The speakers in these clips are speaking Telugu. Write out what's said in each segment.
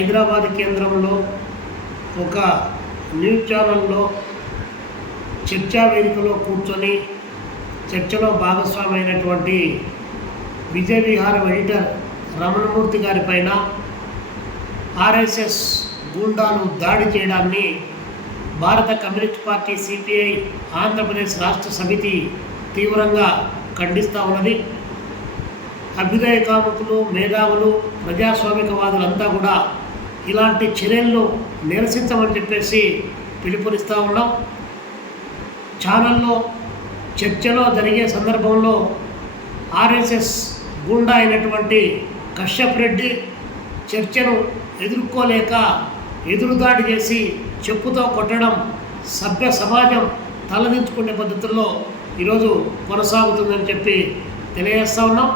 హైదరాబాద్ కేంద్రంలో ఒక న్యూస్ ఛానల్లో చర్చా వేదికలో కూర్చొని చర్చలో భాగస్వామైనటువంటి విజయ విహారం ఎడిటర్ రమణమూర్తి గారి పైన ఆర్ఎస్ఎస్ గూండాలు దాడి చేయడాన్ని భారత కమ్యూనిస్ట్ పార్టీ సిపిఐ ఆంధ్రప్రదేశ్ రాష్ట్ర సమితి తీవ్రంగా ఖండిస్తూ ఉన్నది. అభ్యుదయ కాముకులు, మేధావులు, ప్రజాస్వామికవాదులంతా కూడా ఇలాంటి చర్యలను నిరసించమని చెప్పేసి పిలుపునిస్తూ ఉన్నాం. ఛానల్లో చర్చలో జరిగే సందర్భంలో ఆర్ఎస్ఎస్ గూండా అయినటువంటి కశ్యప్ రెడ్డి చర్చను ఎదుర్కోలేక ఎదురుదాడి చేసి చెప్పుతో కొట్టడం సభ్య సమాజం తలదించుకునే పద్ధతుల్లో ఈరోజు కొనసాగుతుందని చెప్పి తెలియజేస్తూ ఉన్నాం.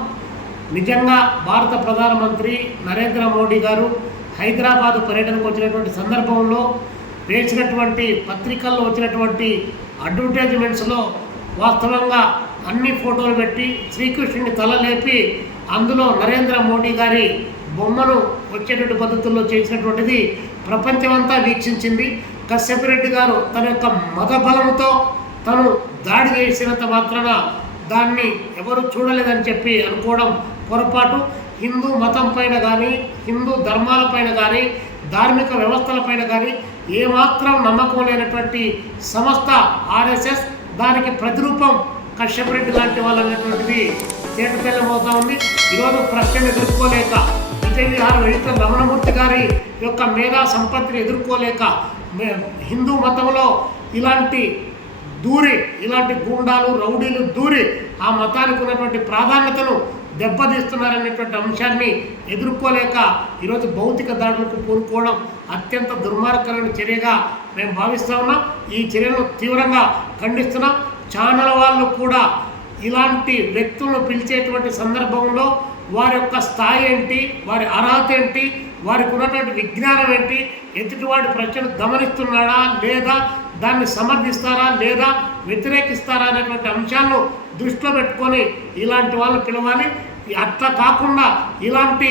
నిజంగా భారత ప్రధానమంత్రి నరేంద్ర మోడీ గారు హైదరాబాదు పర్యటనకు వచ్చినటువంటి సందర్భంలో వేసినటువంటి పత్రికల్లో వచ్చినటువంటి అడ్వర్టైజ్మెంట్స్లో వాస్తవంగా అన్ని ఫోటోలు పెట్టి శ్రీకృష్ణుని తల లేపి అందులో నరేంద్ర మోడీ గారి బొమ్మను వచ్చేటువంటి పద్ధతుల్లో చేసినటువంటిది ప్రపంచమంతా వీక్షించింది. కశ్యప్ రెడ్డి గారు తన యొక్క మతబలంతో తను దాడి చేసినంత మాత్రాన దాన్ని ఎవరు చూడలేదని చెప్పి అనుకోవడం పొరపాటు. హిందూ మతం పైన కానీ, హిందూ ధర్మాలపైన కానీ, ధార్మిక వ్యవస్థలపైన కానీ ఏమాత్రం నమ్మకం లేనటువంటి సంస్థ ఆర్ఎస్ఎస్, దానికి ప్రతిరూపం కశ్యప్ రెడ్డి లాంటి వాళ్ళు అనేటువంటిది తేటతెల్లమవుతూ ఉంది. ఈరోజు ప్రశ్నను ఎదుర్కోలేక, విజయ విహారం ఎడిటర్ రమణమూర్తి గారి యొక్క మేధా సంపత్తిని ఎదుర్కోలేక, హిందూ మతంలో ఇలాంటి గూండాలు, రౌడీలు దూరి ఆ మతానికి ఉన్నటువంటి ప్రాధాన్యతను దెబ్బతీస్తున్నారనేటువంటి అంశాన్ని ఎదుర్కోలేక ఈరోజు భౌతిక దాడులకు పూనుకోవడం అత్యంత దుర్మార్గకరమైన చర్యగా మేము భావిస్తూ ఉన్నాం. ఈ చర్యలను తీవ్రంగా ఖండిస్తున్నాం. ఛానల్ వాళ్ళు కూడా ఇలాంటి వ్యక్తులను పిలిచేటువంటి సందర్భంలో వారి యొక్క స్థాయి ఏంటి, వారి అర్హత ఏంటి, వారికి ఉన్నటువంటి విజ్ఞానం ఏంటి, ఎదుటివాడి ప్రశ్నలు గమనిస్తున్నాడా లేదా, దాన్ని సమర్థిస్తారా లేదా వ్యతిరేకిస్తారా అనేటువంటి అంశాలను దృష్టిలో పెట్టుకొని ఇలాంటి వాళ్ళని పిలవాలి. అట్లా కాకుండా ఇలాంటి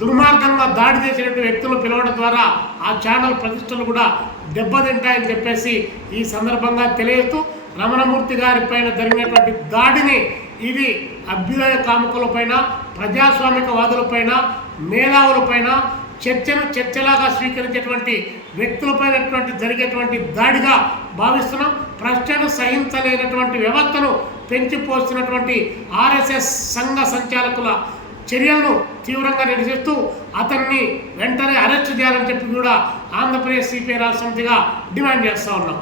దుర్మార్గంగా దాడి చేసినటువంటి వ్యక్తులను పిలవడం ద్వారా ఆ ఛానల్ ప్రతిష్టలు కూడా దెబ్బతింటాయని చెప్పేసి ఈ సందర్భంగా తెలియజేస్తూ, రమణమూర్తి గారి పైన జరిగినటువంటి దాడిని ఇది అభ్యుదయ కాముకులపైన, ప్రజాస్వామికవాదులపైన, మేధావులపైన చర్చలాగా స్వీకరించేటువంటి వ్యక్తులపైనటువంటి జరిగేటువంటి దాడిగా భావిస్తున్నాం. ప్రశ్నను సహించలేనటువంటి వ్యవస్థను పెంచిపోస్తున్నటువంటి ఆర్ఎస్ఎస్ సంఘ సంచాలకుల చర్యలను తీవ్రంగా నిరసిస్తూ అతన్ని వెంటనే అరెస్టు చేయాలని చెప్పి కూడా ఆంధ్రప్రదేశ్ సిపిఐ రాష్ట్ర సమితిగా డిమాండ్ చేస్తూ ఉన్నాం.